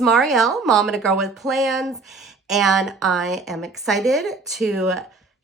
it's Marielle, Mom and a Girl with Plans, and I am excited to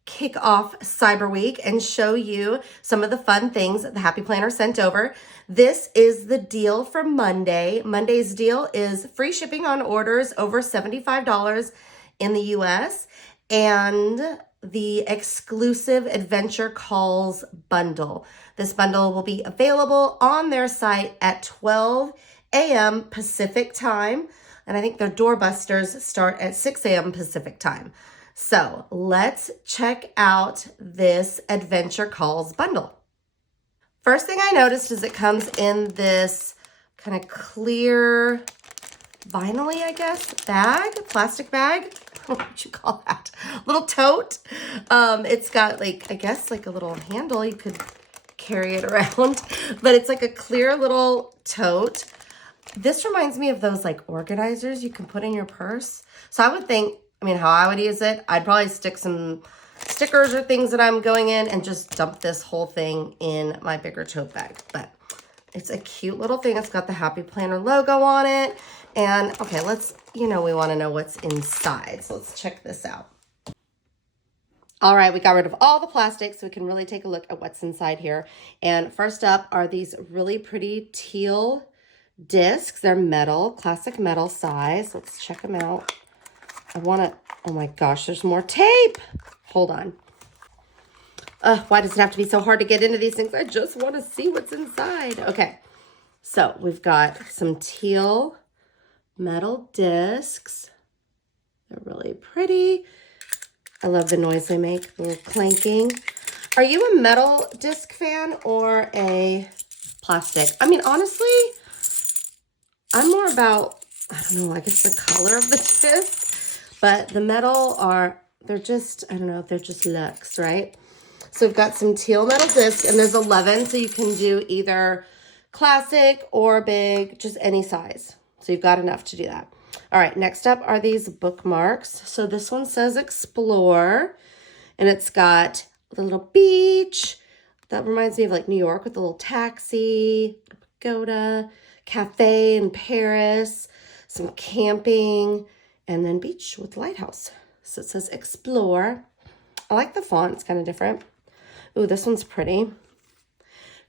kick off Cyber Week and show you some of the fun things that the Happy Planner sent over. This is the deal for Monday. Monday's deal is free shipping on orders over $75 in the US and the exclusive Adventure Calls bundle. This bundle will be available on their site at 12 a.m. Pacific time, and I think their doorbusters start at 6 a.m. Pacific time. So let's check out this Adventure Calls bundle. First thing I noticed is it comes in this kind of clear vinyl-y, I guess, bag, plastic bag. What would you call that? Little tote. It's got like, I guess like a little handle. You could carry it around, but it's like a clear little tote. This reminds me of those like organizers you can put in your purse. So I would think, how I would use it, I'd probably stick some stickers or things that I'm going in and just dump this whole thing in my bigger tote bag. But it's a cute little thing. It's got the Happy Planner logo on it. And okay, we want to know what's inside. So let's check this out. All right, we got rid of all the plastic so we can really take a look at what's inside here. And first up are these really pretty teal discs. They're metal, classic metal size. Let's check them out. Oh my gosh, there's more tape. Hold on. Why does it have to be so hard to get into these things? I just want to see what's inside. Okay, so we've got some teal metal discs. They're really pretty. I love the noise they make, a little clanking. Are you a metal disc fan or a plastic? Honestly, I'm more about, I don't know, I guess the color of the disc. But the metal they're just looks, right? So we've got some teal metal discs, and there's 11, so you can do either classic or big, just any size. So you've got enough to do that. All right, next up are these bookmarks. So this one says Explore, and it's got the little beach. That reminds me of like New York with the little taxi, pagoda, cafe in Paris, some camping, and then beach with lighthouse. So it says Explore. I like the font. It's kind of different. Ooh, this one's pretty.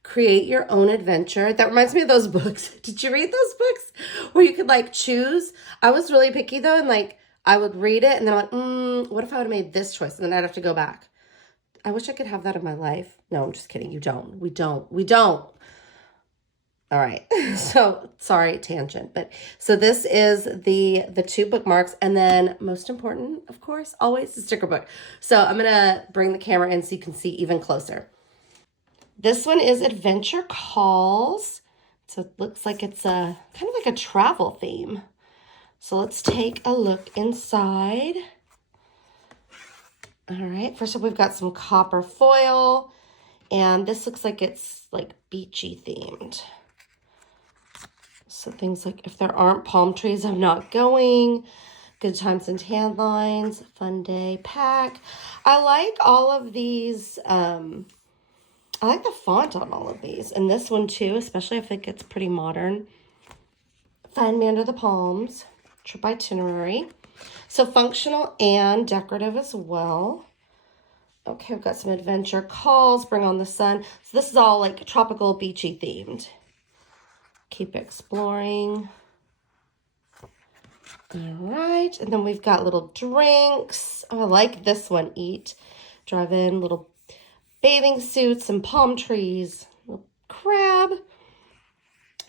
Create your own adventure. That reminds me of those books. Did you read those books where you could like choose? I was really picky though, and like I would read it and then I'm like, what if I would have made this choice? And then I'd have to go back. I wish I could have that in my life. No, I'm just kidding. You don't. We don't. All right, so sorry, tangent, but so this is the two bookmarks, and then most important, of course, always the sticker book. So I'm gonna bring the camera in so you can see even closer. This one is Adventure Calls, so it looks like it's a kind of like a travel theme. So let's take a look inside. All right, first up we've got some copper foil, and this looks like it's like beachy themed. So things like if there aren't palm trees, I'm not going. Good times and tan lines. Fun day pack. I like all of these. I like the font on all of these. And this one too, especially if it gets pretty modern. Find me under the palms. Trip itinerary. So functional and decorative as well. Okay, we've got some adventure calls. Bring on the sun. So this is all like tropical, beachy themed. Keep exploring. All right, and then we've got little drinks. Oh, I like this one. Eat, drive in, little bathing suits and palm trees. Little crab,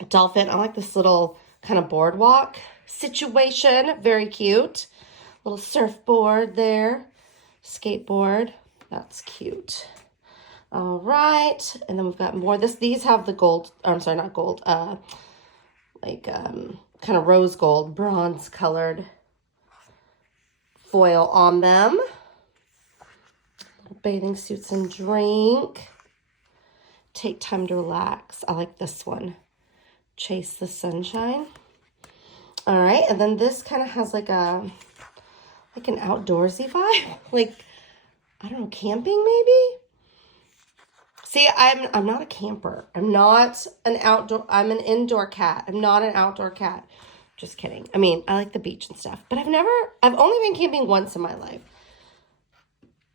dolphin. I like this little kind of boardwalk situation. Very cute. Little surfboard there. Skateboard. That's cute. All right, and then we've got more. These have the gold, I'm sorry, not gold, kind of rose gold, bronze colored foil on them. Bathing suits and drink. Take time to relax. I like this one. Chase the sunshine. All right, and then this kind of has like an outdoorsy vibe, like I don't know, camping maybe. See, I'm not a camper. I'm not an outdoor. I'm an indoor cat. I'm not an outdoor cat. Just kidding. I mean, I like the beach and stuff, but I've only been camping once in my life.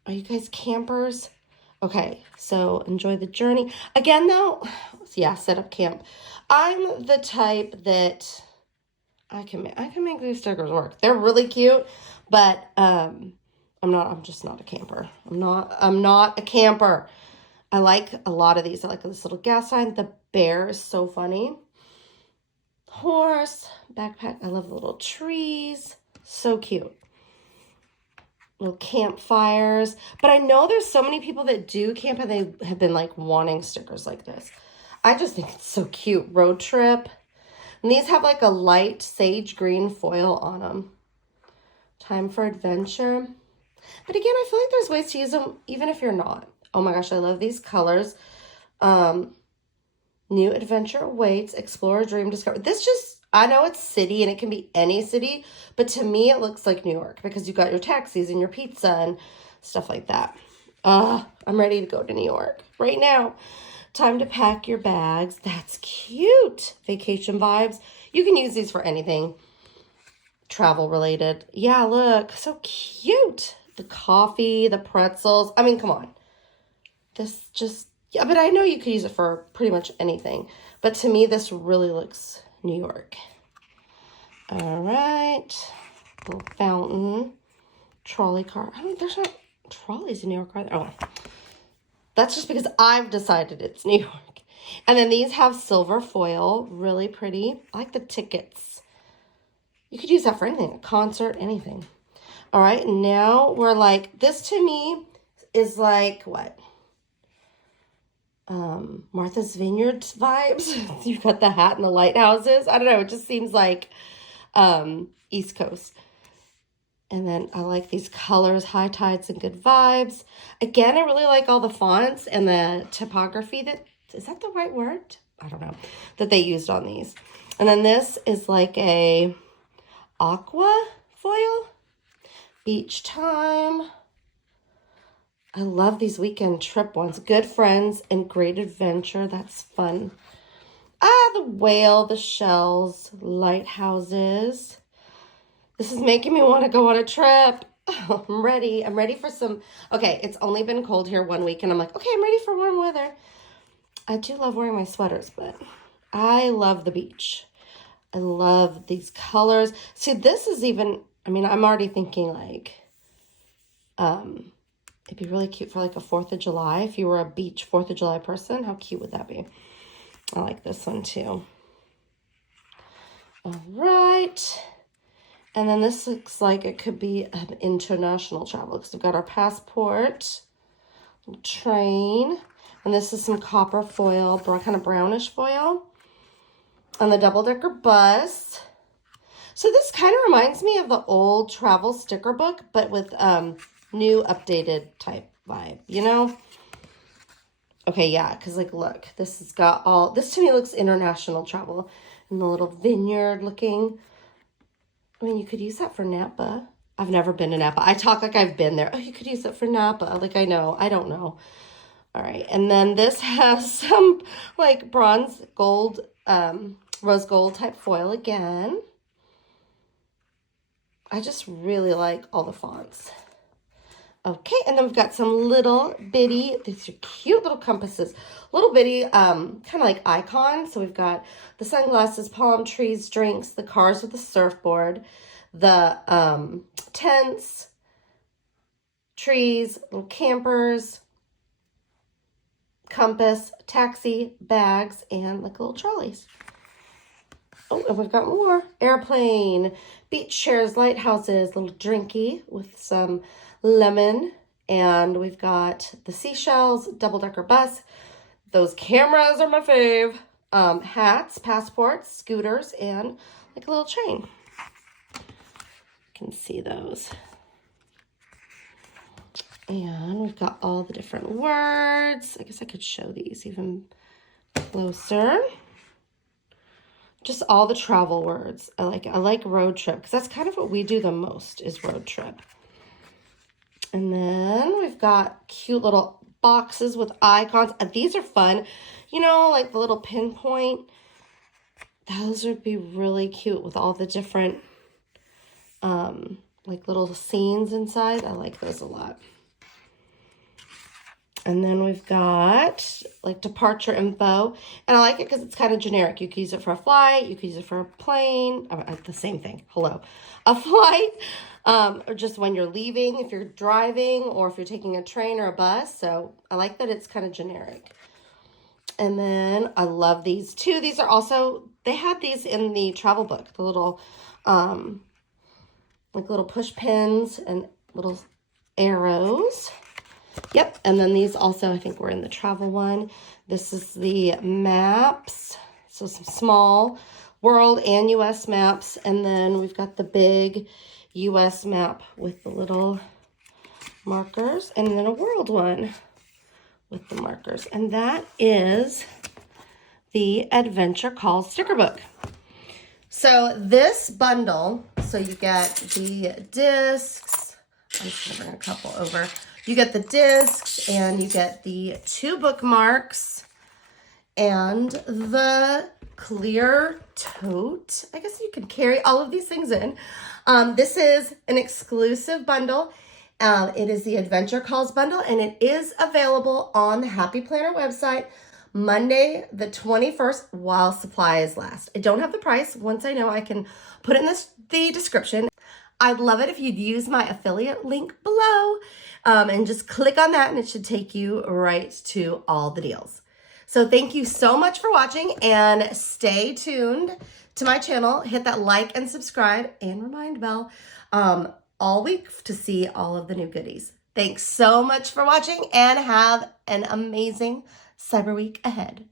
Are you guys campers? Okay, so enjoy the journey. Again, though, yeah, set up camp. I'm the type that I can make these stickers work. They're really cute, but I'm just not a camper. I'm not a camper. I like a lot of these. I like this little gas sign. The bear is so funny. Horse, backpack. I love the little trees. So cute. Little campfires. But I know there's so many people that do camp and they have been like wanting stickers like this. I just think it's so cute. Road trip. And these have like a light sage green foil on them. Time for adventure. But again, I feel like there's ways to use them even if you're not. Oh my gosh, I love these colors. New adventure awaits. Explore, dream, discover. I know it's city and it can be any city, but to me it looks like New York because you've got your taxis and your pizza and stuff like that. I'm ready to go to New York right now. Time to pack your bags. That's cute. Vacation vibes. You can use these for anything travel related. Yeah, look, so cute. The coffee, the pretzels. I mean, come on. Yeah, but I know you could use it for pretty much anything. But to me, this really looks New York. All right. Little fountain. Trolley car. There's not trolleys in New York, are there? Oh, that's just because I've decided it's New York. And then these have silver foil. Really pretty. I like the tickets. You could use that for anything. A concert, anything. All right. Now we're like, this to me is like what? Martha's Vineyard vibes. You've got the hat and the lighthouses. I don't know. It just seems like East Coast. And then I like these colors, high tides and good vibes. Again, I really like all the fonts and the typography is that the right word? I don't know. That they used on these. And then this is like a aqua foil. Beach time. I love these weekend trip ones. Good friends and great adventure. That's fun. The whale, the shells, lighthouses. This is making me want to go on a trip. Oh, I'm ready. I'm ready for some. Okay, it's only been cold here 1 week, and I'm like, okay, I'm ready for warm weather. I do love wearing my sweaters, but I love the beach. I love these colors. See, this is even, I'm already thinking like, it'd be really cute for like a 4th of July. If you were a beach 4th of July person, how cute would that be? I like this one too. All right. And then this looks like it could be an international travel because we've got our passport, train, and this is some copper foil, kind of brownish foil on the double-decker bus. So this kind of reminds me of the old travel sticker book, but with new updated type vibe, you know? Okay, yeah, because like, look, this has got this to me looks international travel and the little vineyard looking. You could use that for Napa. I've never been to Napa. I talk like I've been there. Oh, you could use it for Napa. Like I know. I don't know. All right. And then this has some like bronze gold, rose gold type foil again. I just really like all the fonts. Okay. And then we've got some little bitty, these are cute little compasses, little bitty, kind of like icons. So we've got the sunglasses, palm trees, drinks, the cars with the surfboard, the tents, trees, little campers, compass, taxi, bags, and like little trolleys. Oh, and we've got more. Airplane, beach chairs, lighthouses, little drinky with some lemon. And we've got the seashells, double-decker bus. Those cameras are my fave. Hats, passports, scooters, and like a little train. You can see those. And we've got all the different words. I guess I could show these even closer. Just all the travel words. I like road trip because that's kind of what we do the most is road trip. And then we've got cute little boxes with icons. And these are fun. You know, like the little pinpoint Those would be really cute with all the different like little scenes inside. I like those a lot. And then we've got like departure info. And I like it because it's kind of generic. You can use it for a flight. You can use it for a plane. The same thing. Hello. A flight. Or just when you're leaving, if you're driving, or if you're taking a train or a bus. So I like that it's kind of generic. And then I love these too. These are also, they had these in the travel book. The little, like little push pins and little arrows. Yep, and then these also, I think, were in the travel one. This is the maps, so some small world and U.S. maps, and then we've got the big U.S. map with the little markers, and then a world one with the markers, and that is the Adventure Calls sticker book. So this bundle, so you get the discs. I'm just gonna bring a couple over. You get the discs and you get the 2 bookmarks and the clear tote. I guess you can carry all of these things in. This is an exclusive bundle. It is the Adventure Calls bundle, and it is available on the Happy Planner website Monday the 21st while supplies last. I don't have the price. Once I know, I can put it in the description. I'd love it if you'd use my affiliate link below and just click on that, and it should take you right to all the deals. So thank you so much for watching, and stay tuned to my channel. Hit that like and subscribe and remind bell all week to see all of the new goodies. Thanks so much for watching, and have an amazing Cyber Week ahead.